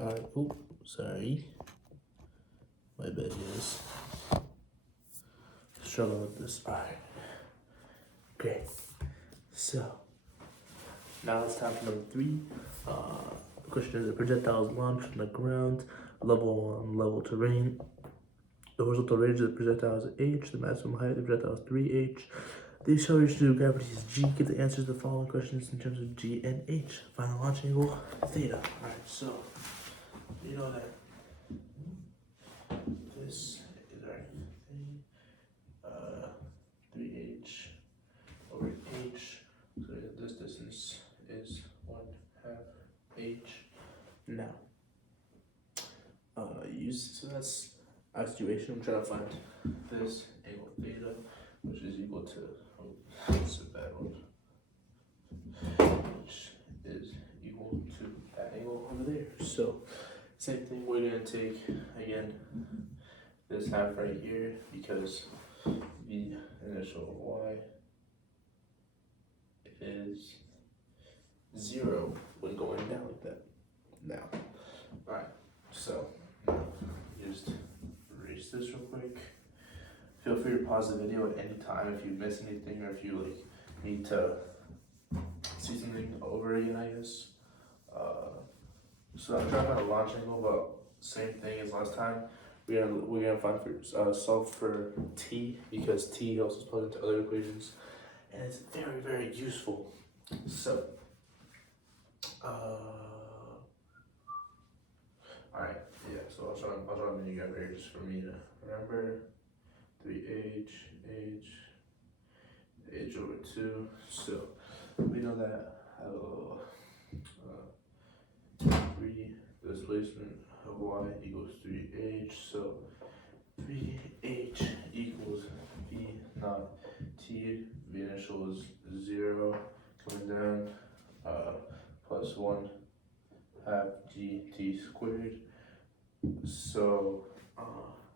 Alright, oh, sorry. My bad, guys. Struggle with this. Alright. Okay. So, now it's time for number 3. The question is: a projectile is launched from the ground, level on level terrain. The horizontal range of the projectile is h. The maximum height of the projectile is 3h. The acceleration due to gravity is g. Give the answers to the following questions in terms of g and h. Final launch angle, theta. Alright, so you know that this is our thing. 3h over h. So this distance is 1/2 h. Now, so that's our situation. I'm trying to find this angle theta, which is equal to, that's a bad one, which is equal to that angle over there. So, same thing, we're gonna take, again, this half right here, because the initial y is 0 when going down like that. Now, alright, so just erase this real quick. Feel free to pause the video at any time if you miss anything or if you need to see something over again, I guess. So I'm trying to find a launch angle, but same thing as last time. We're gonna find solve for t, because t also is plugged into other equations, and it's very, very useful. So, alright, yeah. So I'll draw a mini graph here just for me to remember. 3h, h over 2. So we know that 3 displacement of y equals 3h. So 3h equals v naught t. The initial is 0 coming down, plus 1/2 gt squared. So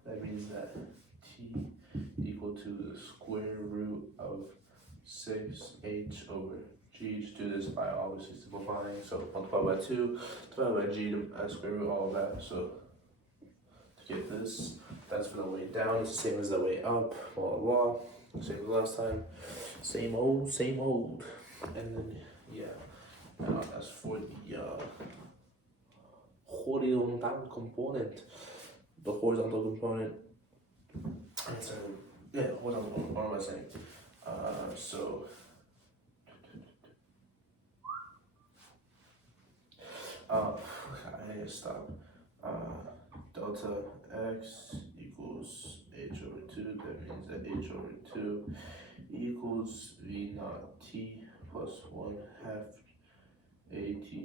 that means that t equal to the square root of 6h over g. Just do this by obviously simplifying. So multiply by 2, divided by g to square root all of that. So to get this, that's for the way down. It's the same as the way up. Blah blah blah. Same as last time. Same old, same old. And then yeah, now that's for the horizontal component. The horizontal component. So yeah, what am I saying? So I need to stop. Delta x equals h over 2. That means that h over 2 equals v naught t plus 1/2 at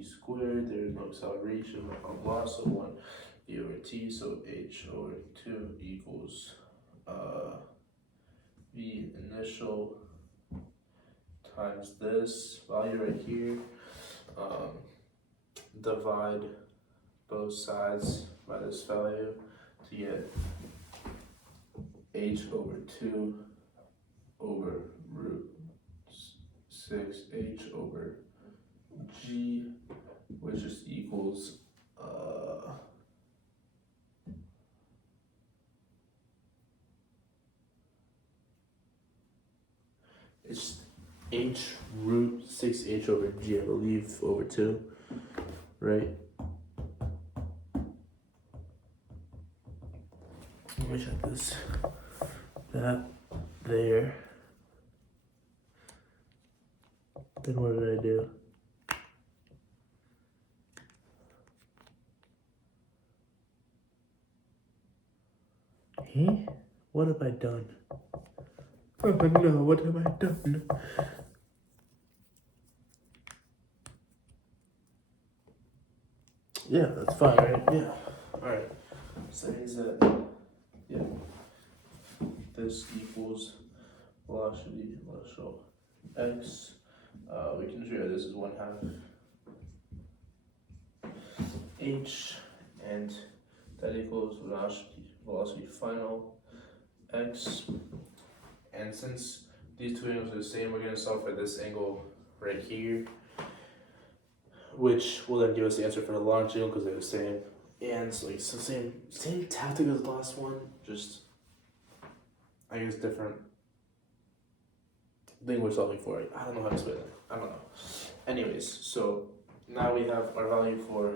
squared. There is no acceleration of loss, so 1 v over t. So h over 2 equals v initial times this value right here. Divide both sides by this value to get h over 2 over root 6h over g, which just equals it's h root 6h over g, I believe, over 2, right? Let me check this. That there. Then what did I do? Hey, what have I done? Oh no, what have I done? Yeah, that's fine, right? Yeah. Alright. So that means that, yeah, this equals velocity initial x. We can figure this is 1/2 h, and that equals velocity final x. And since these two angles are the same, we're going to solve for this angle right here, which will then give us the answer for the longitudinal because they're the same. And so, like, so same tactic as the last one, just I guess different thing we're solving for. I don't know how to explain that. I don't know. Anyways, so now we have our value for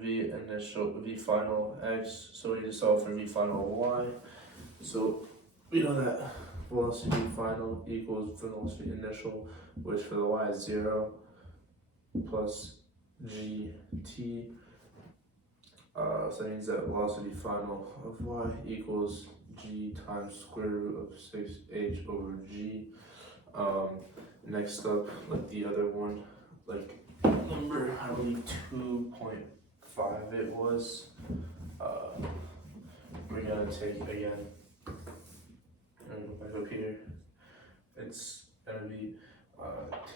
v final x. So we need to solve for v final y. So we know that velocity final equals velocity initial, which for the y is 0, plus gt. So that means that velocity final of y equals g times square root of 6h over g. Next up, like the other one, like number, I believe 2.5 it was. We're gonna take again, and go back up here. It's gonna be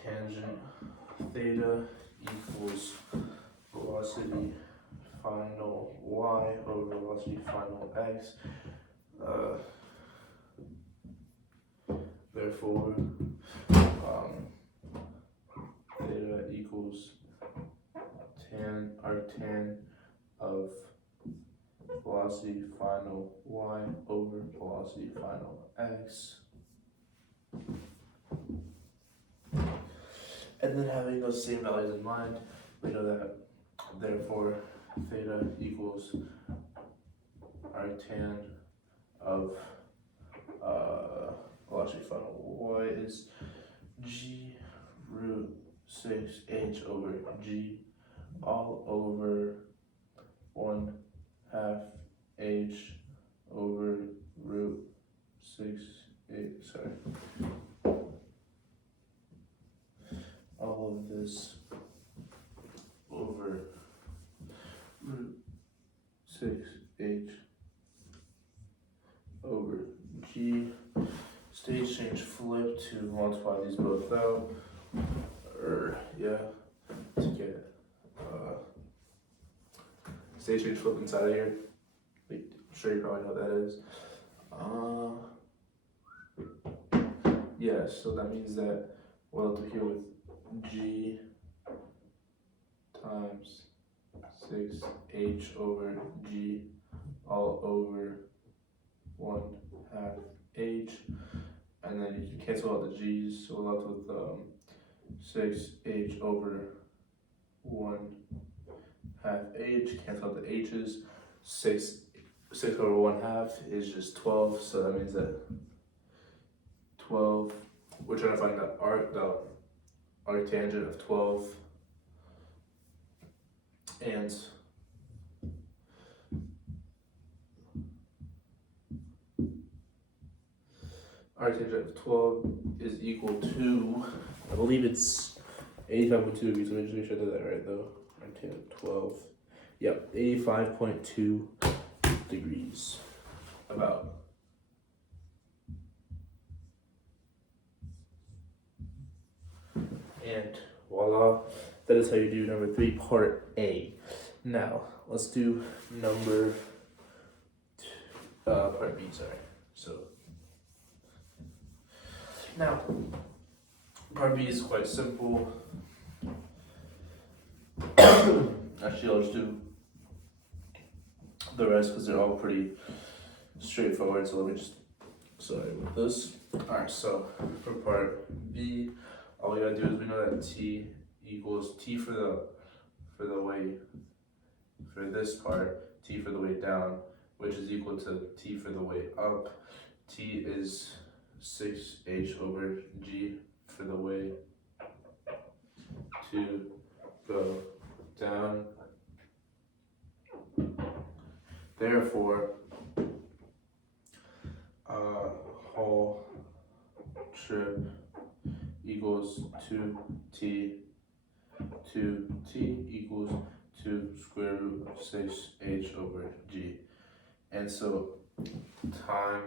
tangent theta equals velocity final y over velocity final x. Therefore, theta equals tan of velocity final y over velocity final x. And then having those same values in mind, we know that therefore theta equals arctan of velocity final y is g root 6h over g all over 1/2 h over root 6h, all of this over root 6h over g. State change flip to multiply these both out, to get state change flip inside of here. I'm sure you probably know what that is. So that means that we'll have to here with g times 6h over g all over 1/2 h, and then you can cancel out the g's, so we're left with 6h over 1/2 h, cancel out the h's. 6 over 1/2 is just 12, so that means that 12, we're trying to find the arctangent of 12, and arctangent of 12 is equal to, I believe it's 85.2 degrees. Let me just make sure I did that right though. Arctangent of 12. Yep, 85.2 degrees. About. And voila, that is how you do number 3, part A. Now, let's do number part B, sorry. So, now, part B is quite simple. Actually, I'll just do the rest because they're all pretty straightforward. So let me just, with this. Alright, so for part B, all we gotta do is we know that t equals t for the way, for this part, t for the way down, which is equal to t for the way up. T is 6h over g for the way to go down. Therefore, whole trip equals 2t equals 2 square root of 6h over g. And so time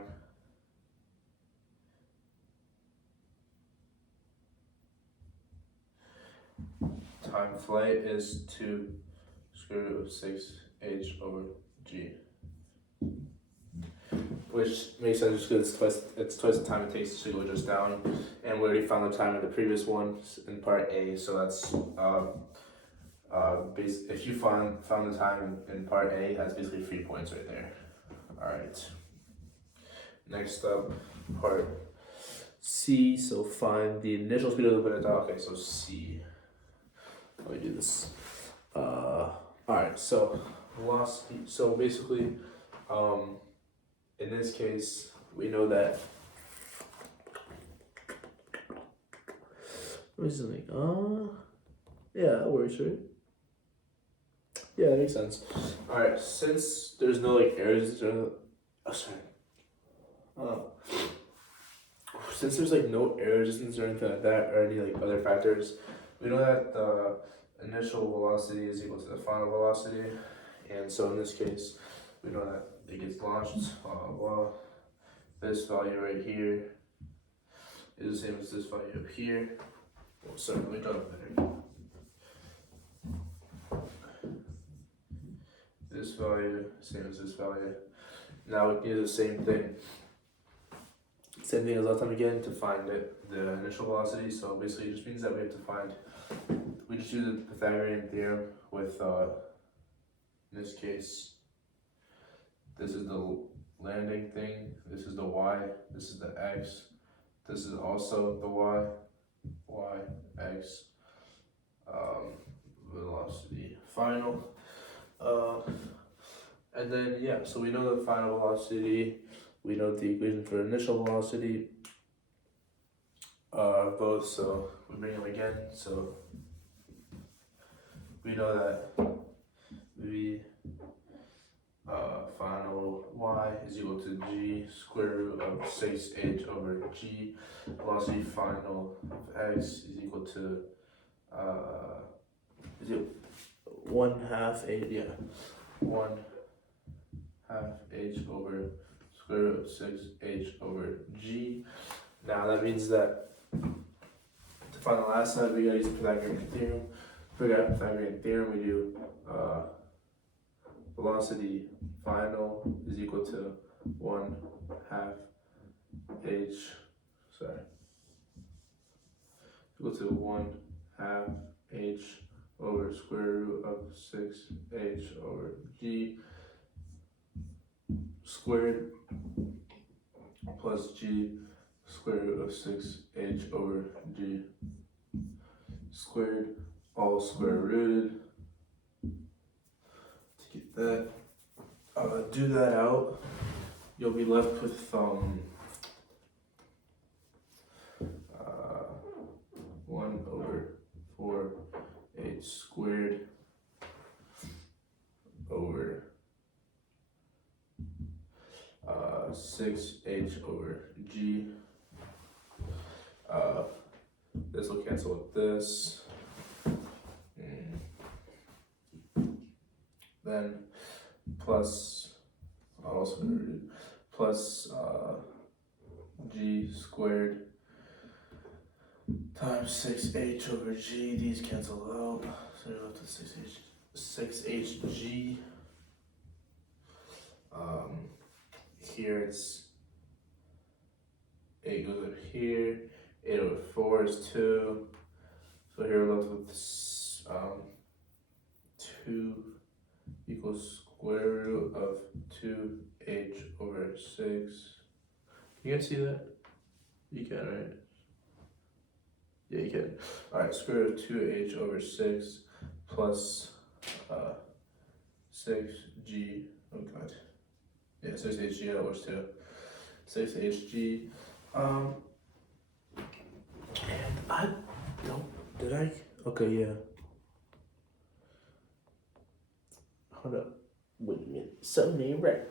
flight is 2 square root of 6h over g. which makes sense just because it's twice the time it takes to go just down, and we already found the time in the previous one in part A, so that's if you found the time in part A, that's basically 3 points right there. All right. Next up, part C. So find the initial speed of the wind. Okay, so C. Let me do this. All right. So velocity. So basically, in this case, we know that. What is it like? Yeah, that works, right? Yeah, that makes sense. All right. Since there's no like errors, since there's like no error resistance or anything like that, or any like other factors, we know that the initial velocity is equal to the final velocity, and so in this case, we know that it gets launched. This value right here is the same as this value up here. Oh, sorry, let me draw it better. This value, same as this value. Now we can do the same thing. Same thing as last time again to find the initial velocity. So basically, it just means that we have to find. We just use the Pythagorean theorem with, in this case, this is the landing thing. This is the y. This is the x. This is also the y. Y, x. Velocity final. And then yeah, so we know the final velocity. We know the equation for initial velocity. Both, so we bring them again. So we know that the final y is equal to g square root of 6h over g. Velocity final of x is equal to is it 1/2 h? Yeah, 1/2 h over square root of 6h over g. Now that means that to find the last side, we gotta use the Pythagorean theorem. If we got Pythagorean theorem, we do velocity final is equal to 1/2 h. Sorry, equal to 1/2 h over square root of 6h over g squared plus g square root of 6h over g squared, all square rooted. To get that, do that out, you'll be left with 1/4h squared over 6h over g. This will cancel with this. Then plus also plus g squared times 6h over g. These cancel out, so you're left with 6hg. Here it's 8 goes up here. 8 over 4 is 2. So here we're left with 2 equals square root of 2h over 6. You guys see that? You can, right? Yeah, you can. Alright, square root of 2h over 6 plus 6g. Oh god. Yeah, 6hg, that works too. 6hg. And I don't. Did I? Okay, yeah. Hold up. Wait a minute. Something ain't right.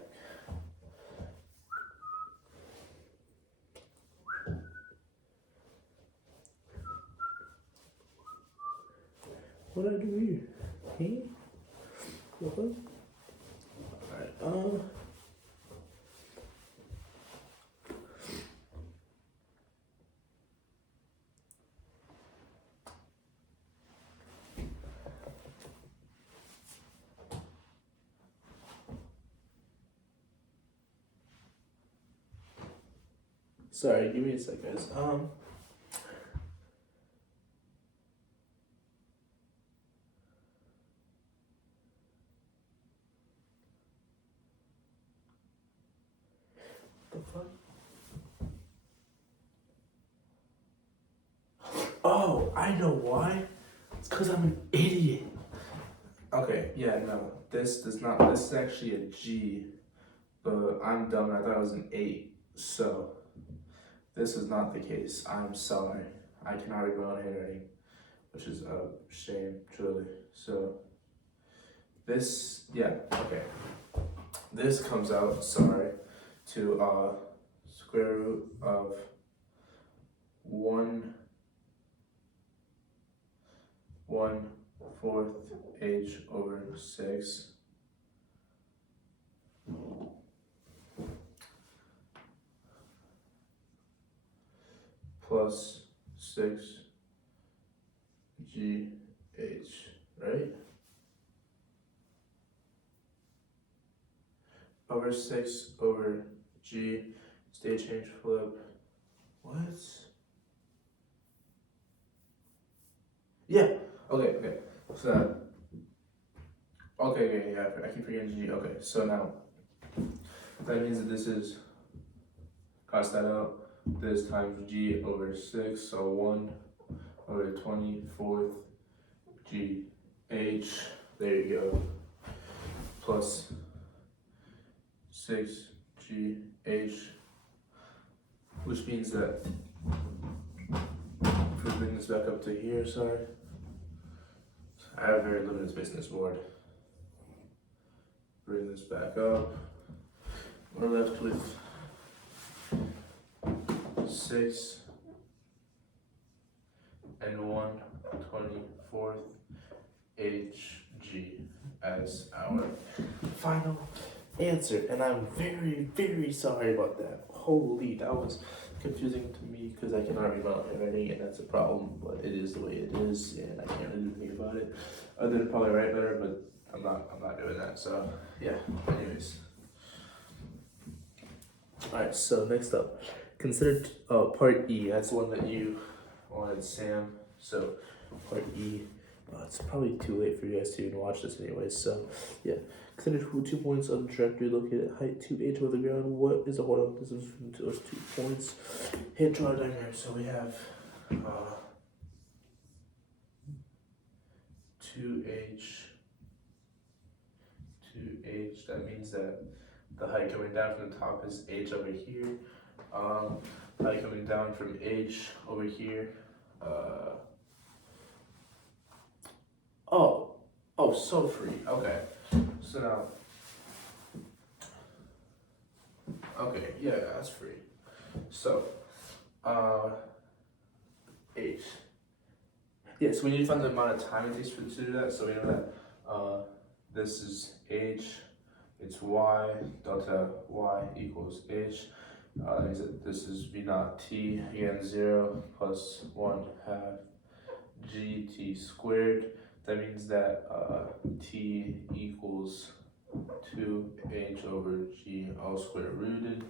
What did I do here? Hey? What? Alright, Sorry, give me a sec, guys. The fuck? Oh, I know why. It's because I'm an idiot. Okay, yeah, no. This does not. This is actually a G, but I'm dumb. I thought it was an 8. So this is not the case. I'm sorry. I cannot read my own handwriting, which is a shame, truly. So this, yeah, okay. This comes out, sorry, to square root of 1/4 h over 6 plus 6 g h, right? Over 6 over g, state change flip. What? Yeah, okay. So that, okay, yeah, I keep forgetting g. Okay, so now that means that this is, cross that out, this times g over 6, so 1/24 g h, there you go, plus 6 g h, which means that, if we bring this back up to here, sorry, I have very limited space in this board. Bring this back up, we're left with 6 and 1/24 hg as our final answer. And I'm very, very sorry about that. Holy, that was confusing to me because I cannot read my own handwriting, and that's a problem, but it is the way it is, and I can't really do anything about it. Other than probably write better, but I'm not doing that, so yeah, anyways. Alright, so next up, consider part E. That's the one that you wanted, Sam. So part E, it's probably too late for you guys to even watch this anyways, so yeah. Consider 2 points on the trajectory located at height 2h over the ground. What is the horizontal distance between those 2 points? Hit draw a diagram. So we have 2h, that means that the height coming down from the top is h over here. Height coming down from h over here. Oh, so free. Okay. So now, okay, yeah, that's free. So, h. Yeah, so we need to find the amount of time it takes to do that. So we know that this is h, it's y, delta y equals h. That means that this is v naught t, again 0 plus 1/2 gt squared. That means that t equals 2h over g all square rooted.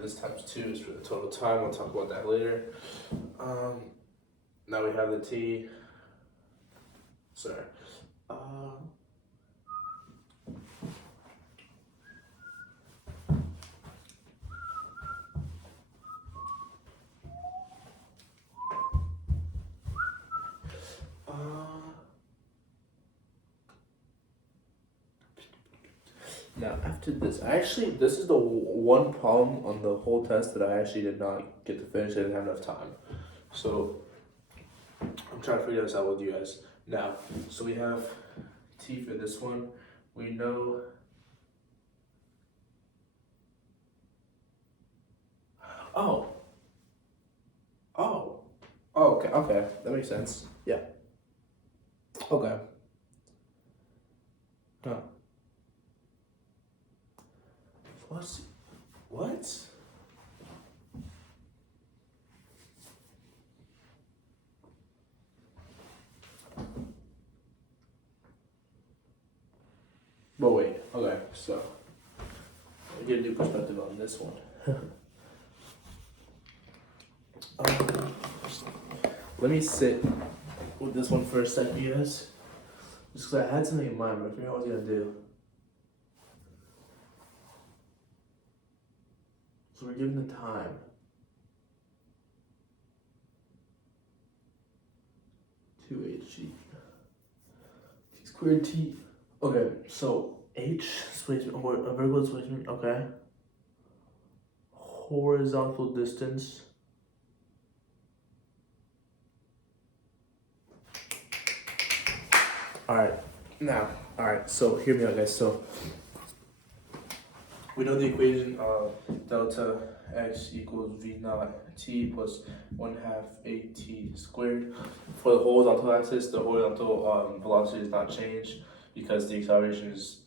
This times 2 is for the total time. We'll talk about that later. Now we have the t. Sorry. Now after this, this is the one problem on the whole test that I actually did not get to finish. I didn't have enough time. So I'm trying to figure this out with you guys. Now, so we have t for this one. We know okay, that makes sense. Yeah. Okay. Huh. What? But wait, okay, so I get a new perspective on this one. let me sit with this one for a second, you guys. Just because I had something in mind, but I forgot what I was gonna do. So we're given the time. Two h t squared t. Okay, so h displacement or a vertical displacement. Okay. Horizontal distance. Alright, now, alright, so hear me out, guys. So we know the equation of delta x equals v naught t plus 1/2 at squared. For the horizontal axis, the horizontal velocity does not change because the acceleration is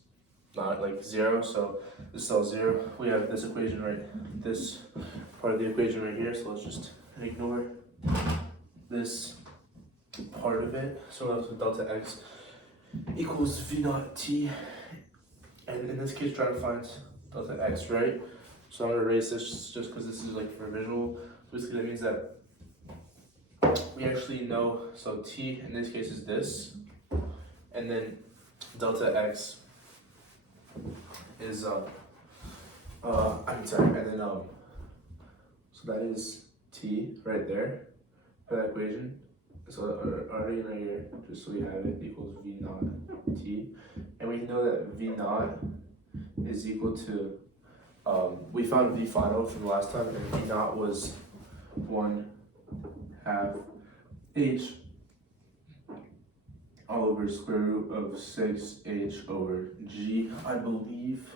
not like 0, so this is all 0. We have this equation right, this part of the equation right here, so let's just ignore this part of it. So that's delta x equals v naught t, and in this case try to find delta x, right? So I'm gonna erase this just because this is like for visual. Basically that means that we actually know, so t in this case is this, and then delta x is I'm sorry, and then so that is t right there for that equation. So already right here, just so we have it, equals v naught t, and we know that v naught is equal to we found v final from last time, and v naught was 1/2 h all over square root of 6h over g, I believe.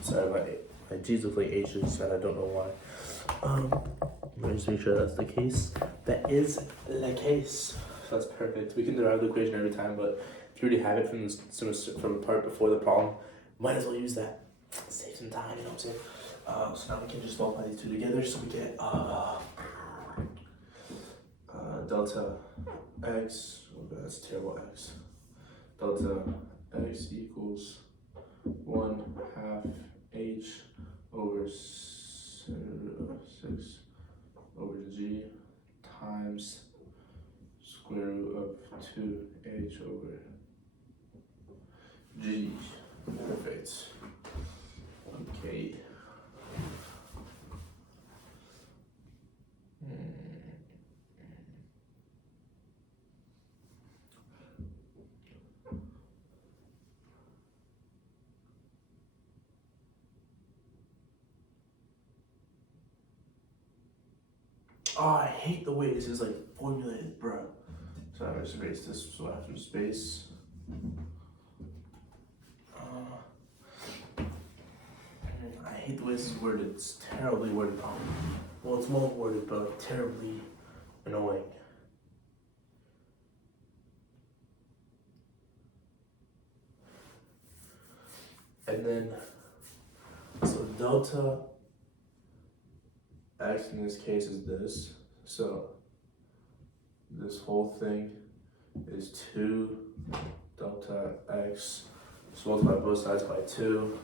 Sorry, my g's with like h's, and I don't know why. Let me just make sure that's the case. That is the case. So that's perfect. We can derive the equation every time, but if you already have it from a part before the problem, might as well use that. Save some time, you know what I'm saying? So now we can just multiply these two together, so we get delta x. Oh, that's terrible x. Delta x equals 1/2 h over 6 over g times square root of 2h over g. Perfect. Okay. Oh, I hate the way this is like formulated, bro. So I'm just erase this so I have some space. I hate the way this is worded. It's terribly worded. Well, it's well worded, but terribly annoying. And then, so delta x in this case is this. So this whole thing is 2 delta x. So multiply both sides by 2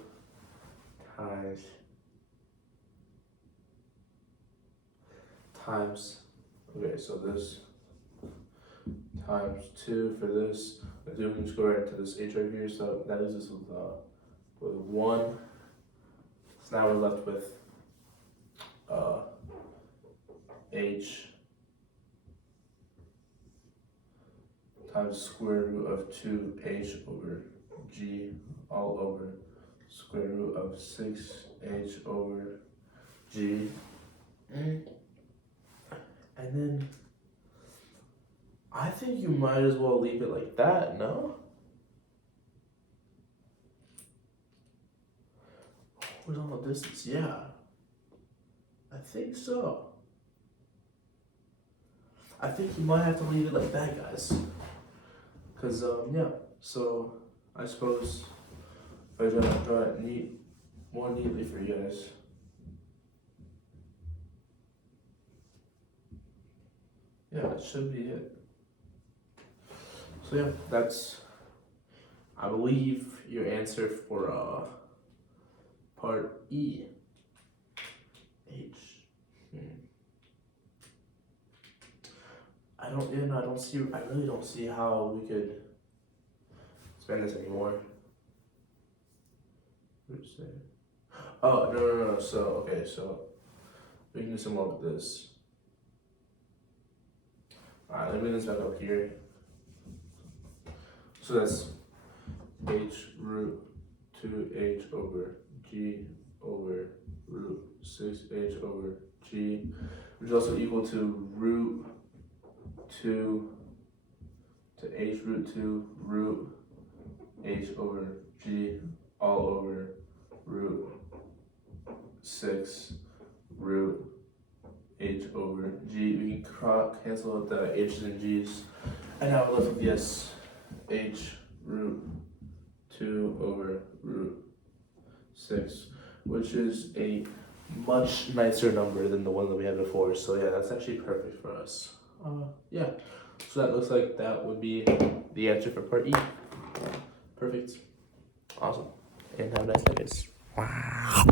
times, okay, so this times 2 for this. I do can just go right into this h right here, so that is this with 1. So now we're left with h times square root of 2h over g all over square root of 6h over g. And then I think you might as well leave it like that, no? Horizontal distance, yeah. I think so. I think you might have to leave it like that, guys. Cause yeah, so I suppose if I draw it more neatly for you guys. Yeah, that should be it. So yeah, that's, I believe, your answer for part E. H. I really don't see how we could spend this anymore. Oh, no. So, okay, so we can do some more with this. Alright, let me bring this back up here. So that's h root 2h over g over root 6h over g, which is also equal to root 2 to h root 2 root h over g all over root 6 root h over g. We can cancel out the h's and g's, and now we're left with yes, h root 2 over root 6, which is a much nicer number than the one that we had before. So yeah, that's actually perfect for us. Yeah, so that looks like that would be the answer for part E. Perfect. Awesome. And have a nice day, guys. Wow.